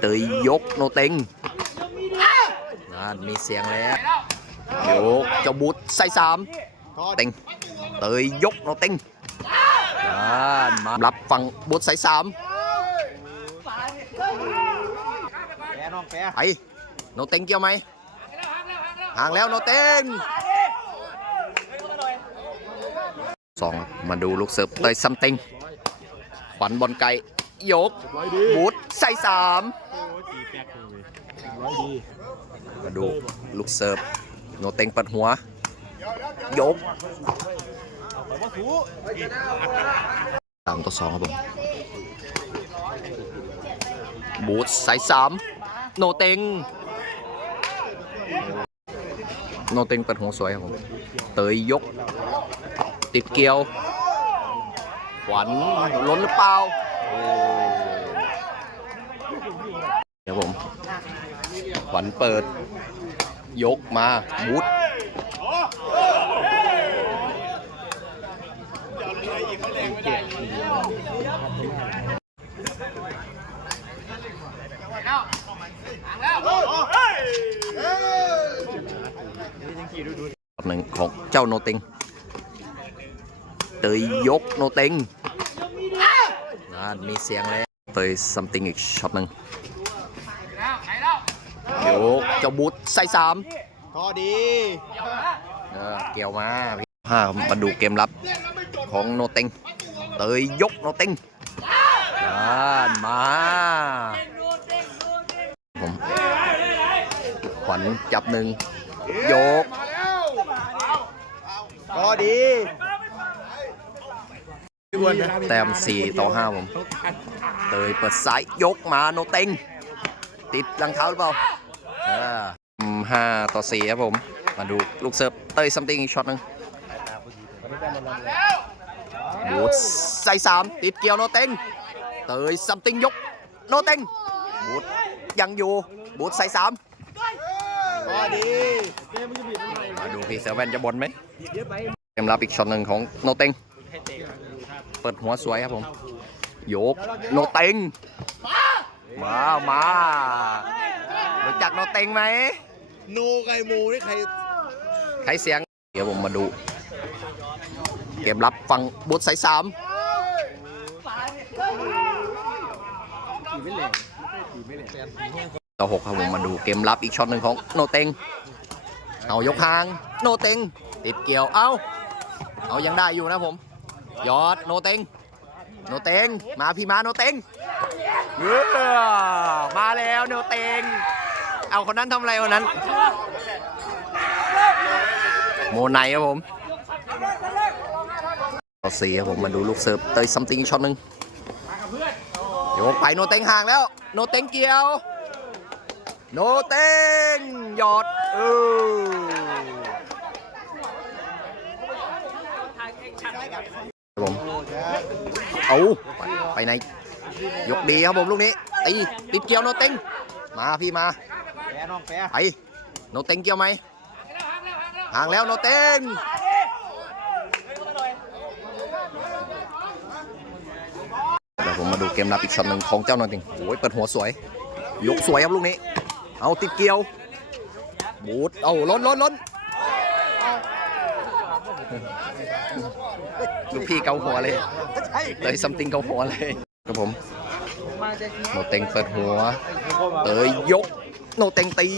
เตยยกโนเต็งนั่นมีเสียงแล้วยกเจ้าบุตรใส่สามเต็งเตยยกโนเต็งนั่นมารับฟังบุตรใส่สามแปะน้องแปะไปโนเต็งเกี่ยวไหมห่างแล้วโนเต็งสองมาดูลูกเสิร์ฟเตยซัมติงขวัญบอลไก่ ยกบุตรใส่สามมาดูลูกเสิร์ฟโนเต็งเปิดหัว ยกสามต่อสองครับผมบูทใส่สามโนเต็งโนเต็งเปิดหัวสวยครับผม เตยยก ติดเกี่ยว ขวัญล้นหรือเปล่าโอ้ เดี๋ยวผมขวัญเปิด ยกมาบูทหนึ่งของเจ้าโนติงเตยยกโนติง นั่นมีเสียงแล้วเตย something อีกช็อตหนึ่งยกเจ้าบุตรใส่สามพอดีเออเกี่ยวมาพี่ห้ามาดูเกมรับของโนติงเตยยกโนติงนั่นมาผมขวัญจับหนึ่งยกพอดี แต้ม4 ต่อ 5 ผม เตยเปิดสายยกมาโนเต็ง ติดรองเท้าหรือเปล่าเอออืมห้าต่อ4ครับผม มาดูลูกเสิร์ฟเตยซัมติงอีกช็อตหนึงบูทใส่สามติดเกี่ยวโนเต็ง เตยซัมติงยกโนเต็งบูทยังอยู่บูทใส่สามพอดีมาดูพี่เซเว่นจะบนไหมเกมรับอีกช็อตหนึ่งของโนเต็ง เปิดหัวสวยครับผมโยกโนเต็งมามารู้จักโนเต็งไหมโนไก่หมูนี่ใครใครเสียง เดี๋ยวผมมาดู เกมรับฝั่งบุตรสายสามต่อหกครับผมมาดูเกมรับอีกช็อตหนึ่งของโนเต็งเอายกหาง โนเต็งติดเกี่ยว เอาเอายังได้อยู่นะผม ยอดโนเต็งโนเต็งมาพี่มาโนเต็งเออมาแล้วโนเต็งเอาคนนั้นทำอะไรคนนั้น โมไนครับผมต่อสี่ครับผมมาดูลูกเสิร์ฟเตยซัมติงช็อตหนึ่งโยกไปโนเต็งห่างแล้ว โนเต็งเกี่ยว โนเต็งหยอดเออครับ ผมเอาไปไหน ยกดีครับผมลูกนี้ตีติดเกี่ยวโนเต็ง มาพี่มาแปน้องแไปโนเต็งเกี่ยวไหมห่างแล้วโนเต็งเดี๋ยวผมมาดูเกมรับอีกช็อตหนึ่งของเจ้าโนเต็งโอ้ยเปิดหัวสวย ยกสวยครับลูกนี้ เอาติดเกี่ยว บูดเอาล้นล้นล้น ลูกพี่เกาหัวเลยใช่เลยซัมติงเกาหัวเลยครับผมโนเต็งเปิดหัวเตยยกโนเต็งตี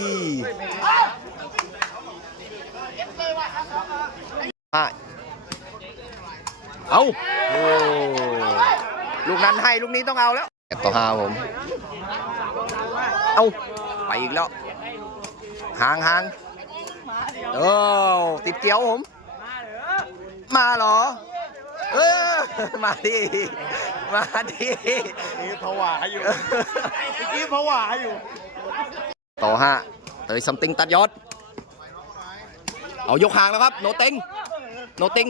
อะเอาโอ้ลูกนั้นให้ลูกนี้ต้องเอาแล้วแอบต่อห้าผม เอาไปอีกแล้ว ห่างห่างเออติดเกี่ยวผม มาเหรอ เออ มาดิ มาดินี่ผวาอยู่เมื่อกี้ผวาอยู่ ต่อห้าเตยซัมติงตัดยอด เอายกห่างแล้วครับ โนเต็งโนเต็ง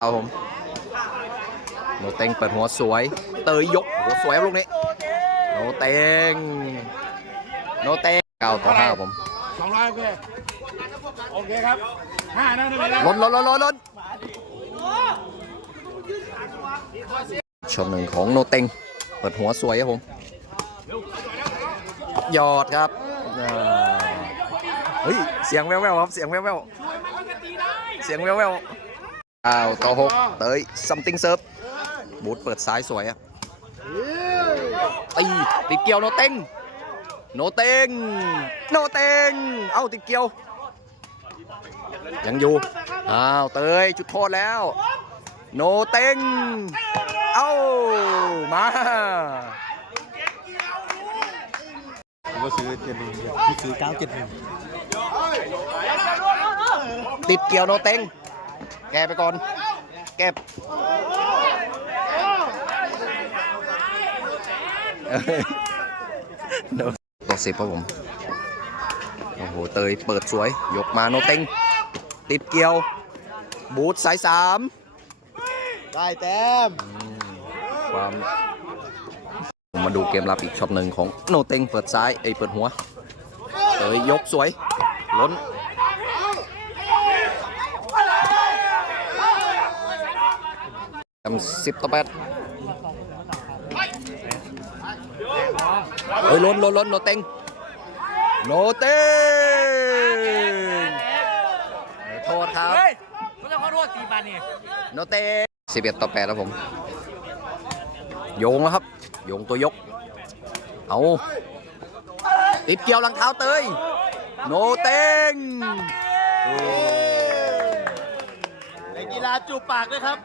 เอาผม โนเต็งเปิดหัวสวย เตยยกหัวสวยครับลูกนี้ โนเต็ง โนเต็งเก้าต่อห้าครับผมสองร้อยโอเค โอเคครับห้านะไม่เป็นไรล้นลนลนลนลนช็อตหนึ่งของโนเต็ง เปิดหัวสวยครับผม ยอดครับอ่าเฮ้ย เสียงแว่วๆครับ เสียงแว่วๆเสียงแว่วๆอ้าวต่อหกเตย something serve บูทเปิดซ้ายสวยอะตีติดเกี่ยวโนเต็ง โนเต็ง โนเต็ง เอ้าติดเกี่ยว ยังอยู่ อ้าวเตยจุดโทษแล้ว โนเต็ง เอ้า มาผมก็ซื้อเจ็ดหนึ่งพี่ซื้อเก้าเจ็ดหนึ่งติดเกี่ยวโนเต็ง แกไปก่อน เก็บเอ้ยโนต่อสิบครับผม โอ้โห เตยเปิดสวย ยกมาโนเต็ง ติดเกี่ยว บูทสายสามได้แต้มความมาดูเกมรับอีกช็อตหนึ่งของโนเต็งเปิดซ้ายไอยเปิดหัวเตยยกสวย ล้นทำสิบต่อแปดเฮ้ยล้นล้นล้นโนเต็ง โนเต็งโทษครับเฮ้ยไม่ต้องขอโทษตีบานนี่โนเต็งสิบเอ็ดต่อแปดแล้วผม โยงแล้วครับ โยงตัวยก เอาติดเกี่ยวหลังเท้าเตยโนเต็งโอ้ในกีฬาจูบปากด้วยครับ